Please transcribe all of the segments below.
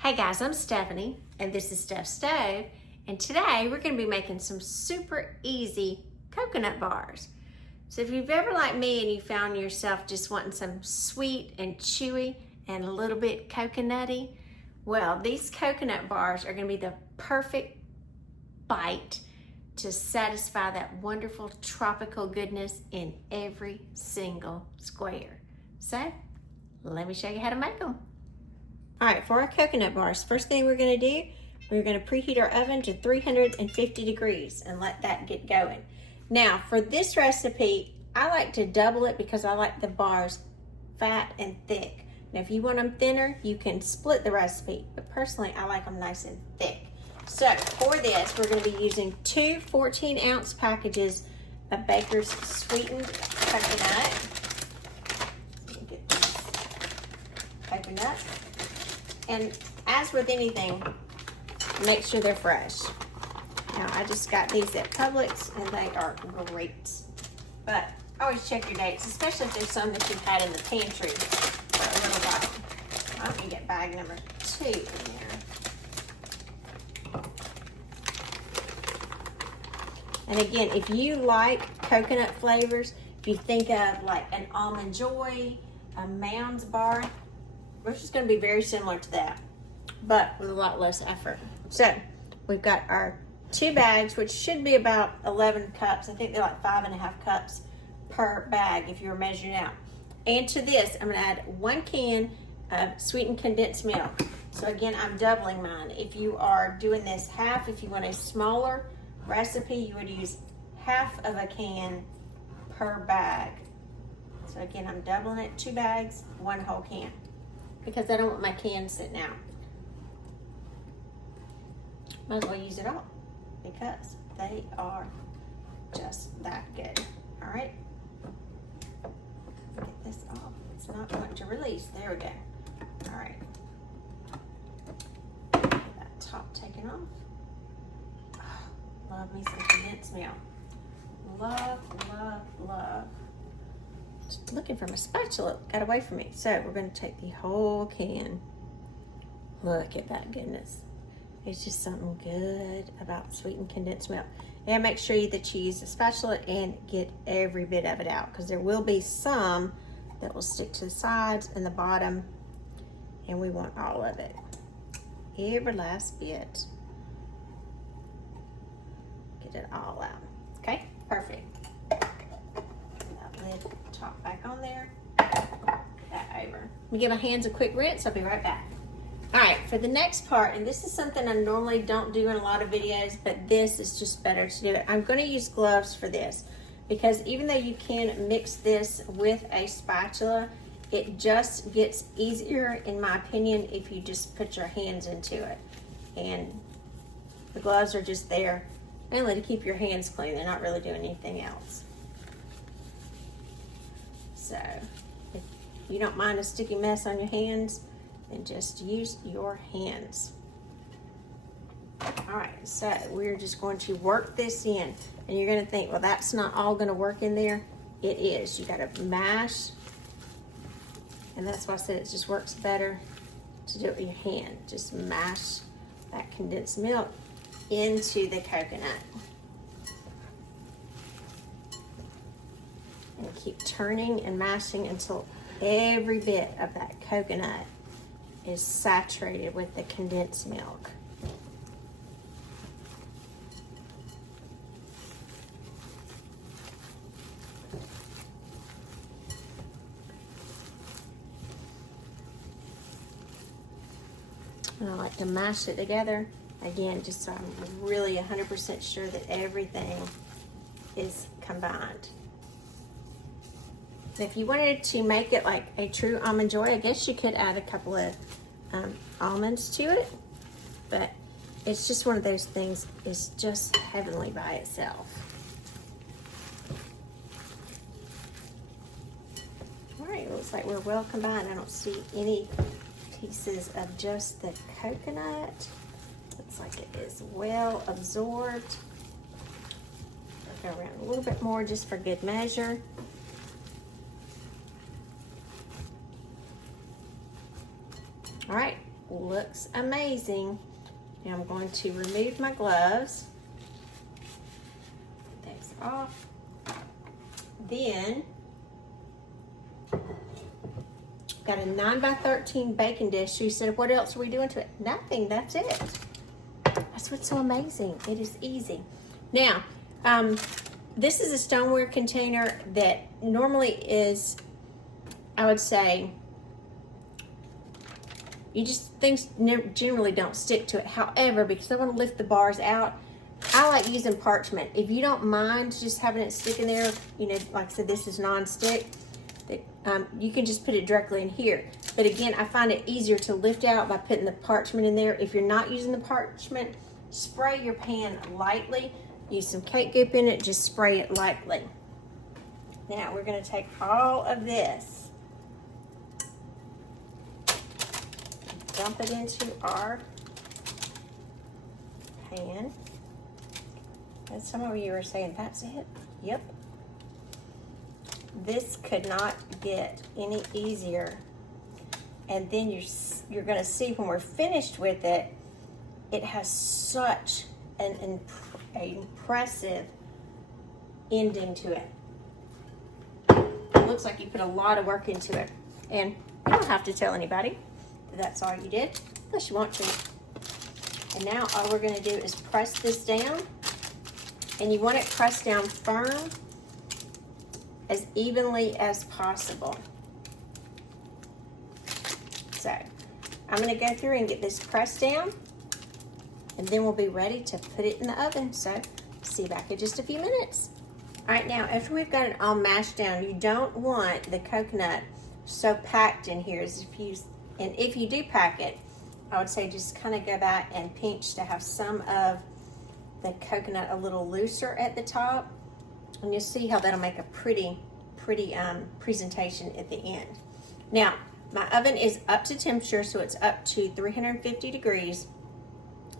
Hey guys, I'm Stephanie and this is Steph's Stove, and today we're going to be making some super easy coconut bars. So if you've ever like me and you found yourself just wanting some sweet and chewy and a little bit coconutty, well, these coconut bars are going to be the perfect bite to satisfy that wonderful tropical goodness in every single square. So let me show you how to make them. All right, for our coconut bars, first thing we're gonna do, we're gonna preheat our oven to 350 degrees and let that get going. Now, for this recipe, I like to double it because I like the bars fat and thick. Now, if you want them thinner, you can split the recipe, but personally, I like them nice and thick. So, for this, we're gonna be using two 14-ounce packages of Baker's sweetened coconut. So we'll get these coconuts. And as with anything, make sure they're fresh. Now, I just got these at Publix and they are great. But always check your dates, especially if there's some that you've had in the pantry for a little while. I'm gonna get bag number 2 in there. And again, if you like coconut flavors, if you think of like an Almond Joy, a Mounds bar, which is going to be very similar to that, but with a lot less effort. So we've got our 2 bags, which should be about 11 cups. I think they're like 5.5 cups per bag if you were measuring out. And to this, I'm going to add 1 can of sweetened condensed milk. So again, I'm doubling mine. If you are doing this half, if you want a smaller recipe, you would use half of a can per bag. So again, I'm doubling it, 2 bags, 1 whole can, because I don't want my cans sitting out. Might as well use it all because they are just that good. All right, get this off. It's not going to release. There we go. All right, get that top taken off. Oh, love me some condensed milk. Love, love, love. Just looking for my spatula, got away from me. So we're going to take the whole can. Look at that goodness. It's just something good about sweetened condensed milk. And make sure that you use the spatula and get every bit of it out, because there will be some that will stick to the sides and the bottom, and we want all of it. Every last bit. Get it all out. Okay, perfect. Lid top back on there. That over. Let me give my hands a quick rinse. I'll be right back. All right, for the next part, and this is something I normally don't do in a lot of videos, but this is just better to do it. I'm going to use gloves for this, because even though you can mix this with a spatula, it just gets easier, in my opinion, if you just put your hands into it. And the gloves are just there mainly to keep your hands clean. They're not really doing anything else. So if you don't mind a sticky mess on your hands, then just use your hands. All right, so we're just going to work this in. And you're gonna think, well, that's not all gonna work in there. It is. You gotta mash. And that's why I said it just works better to do it with your hand. Just mash that condensed milk into the coconut. And keep turning and mashing until every bit of that coconut is saturated with the condensed milk. And I like to mash it together again, just so I'm really 100% sure that everything is combined. If you wanted to make it like a true Almond Joy, I guess you could add a couple of almonds to it, but it's just one of those things, it's just heavenly by itself. All right, looks like we're well combined. I don't see any pieces of just the coconut. Looks like it is well absorbed. I'll go around a little bit more just for good measure. All right, looks amazing. Now I'm going to remove my gloves. Put those off. Then, got a 9x13 baking dish. You said, what else are we doing to it? Nothing, that's it. That's what's so amazing. It is easy. Now, this is a stoneware container that normally is, I would say, things generally don't stick to it. However, because I want to lift the bars out, I like using parchment. If you don't mind just having it stick in there, you know, like I said, this is non-stick. You can just put it directly in here. But again, I find it easier to lift out by putting the parchment in there. If you're not using the parchment, spray your pan lightly. Use some cake goop in it, just spray it lightly. Now we're gonna take all of this, dump it into our pan. And some of you are saying, that's it? Yep. This could not get any easier. And then you're gonna see when we're finished with it, it has such an impressive ending to it. It looks like you put a lot of work into it. And you don't have to tell anybody that that's all you did, unless you want to. And now all we're gonna do is press this down. And you want it pressed down firm, as evenly as possible. So, I'm gonna go through and get this pressed down, and then we'll be ready to put it in the oven. So, see you back in just a few minutes. All right, now after we've got it all mashed down, you don't want the coconut so packed in here and if you do pack it, I would say just kind of go back and pinch to have some of the coconut a little looser at the top, and you'll see how that'll make a pretty presentation at the end. Now, my oven is up to temperature, so it's up to 350 degrees.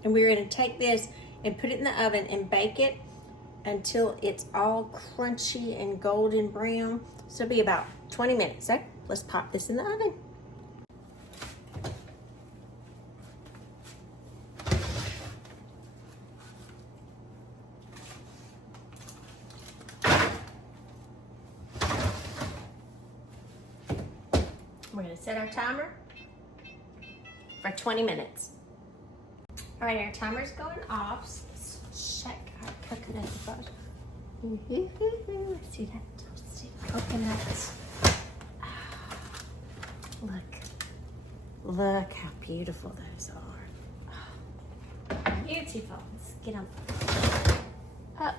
And we're gonna take this and put it in the oven and bake it until it's all crunchy and golden brown. So it'll be about 20 minutes. So let's pop this in the oven. We're gonna set our timer for 20 minutes. All right, our timer's going off. So let's check our coconut bars. Let's see that toasted coconuts. Look how beautiful those are. Oh, beautiful. Let's get them up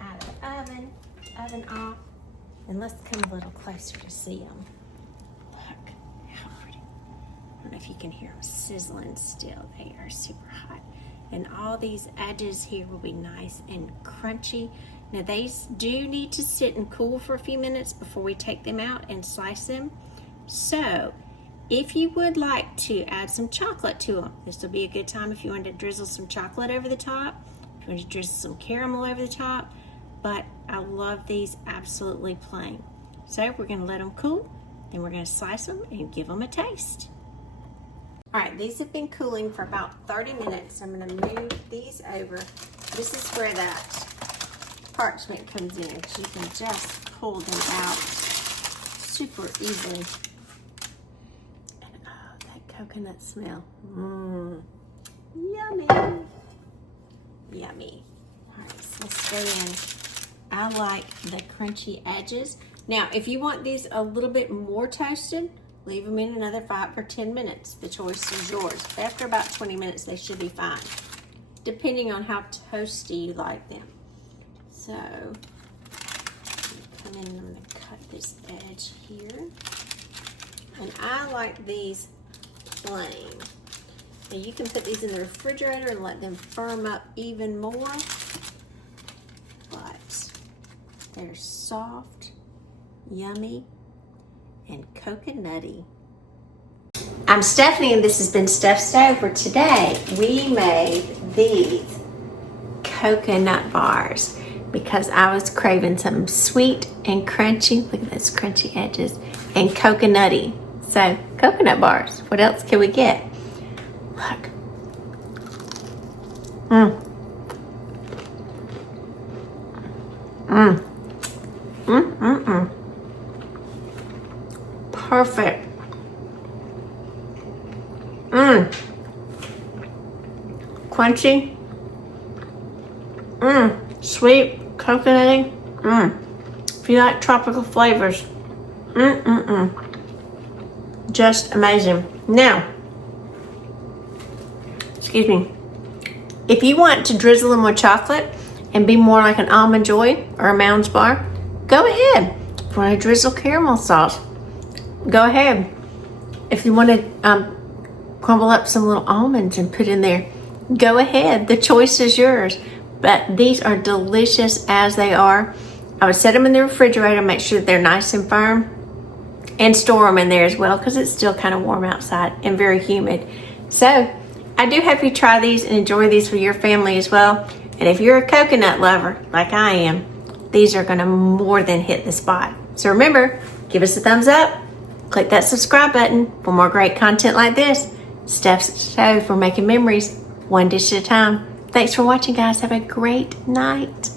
out of the oven off, and let's come a little closer to see them. I don't know if you can hear them sizzling still. They are super hot. And all these edges here will be nice and crunchy. Now these do need to sit and cool for a few minutes before we take them out and slice them. So if you would like to add some chocolate to them, this will be a good time if you want to drizzle some chocolate over the top, if you want to drizzle some caramel over the top, but I love these absolutely plain. So we're going to let them cool, then we're going to slice them and give them a taste. All right, these have been cooling for about 30 minutes. I'm gonna move these over. This is where that parchment comes in, because you can just pull them out super easily. And oh, that coconut smell. Yummy. Yummy. All right, so let's go in. I like the crunchy edges. Now, if you want these a little bit more toasted, leave them in another 5 or 10 minutes. The choice is yours. After about 20 minutes, they should be fine, depending on how toasty you like them. So, come in and I'm gonna cut this edge here. And I like these plain. Now you can put these in the refrigerator and let them firm up even more, but they're soft, yummy, and coconutty. I'm Stephanie, and this has been Steph Stove, where today we made these coconut bars because I was craving some sweet and crunchy, look at those crunchy edges, and coconutty. So coconut bars, what else can we get? Look. Mmm. Mmm. Mmm, mmm, mmm. Perfect. Mmm. Crunchy. Mmm. Sweet, coconutty. Mmm. If you like tropical flavors. Mmm, mmm, mmm. Just amazing. Now, excuse me. If you want to drizzle them with chocolate and be more like an Almond Joy or a Mounds bar, go ahead. If you want to drizzle caramel sauce, go ahead. If you want to crumble up some little almonds and put in there, go ahead. The choice is yours. But these are delicious as they are. I would set them in the refrigerator, make sure that they're nice and firm, and store them in there as well because it's still kind of warm outside and very humid. So I do hope you try these and enjoy these for your family as well. And if you're a coconut lover like I am, these are going to more than hit the spot. So remember, give us a thumbs up, click that subscribe button for more great content like this. Steph's Stove for making memories, one dish at a time. Thanks for watching, guys. Have a great night.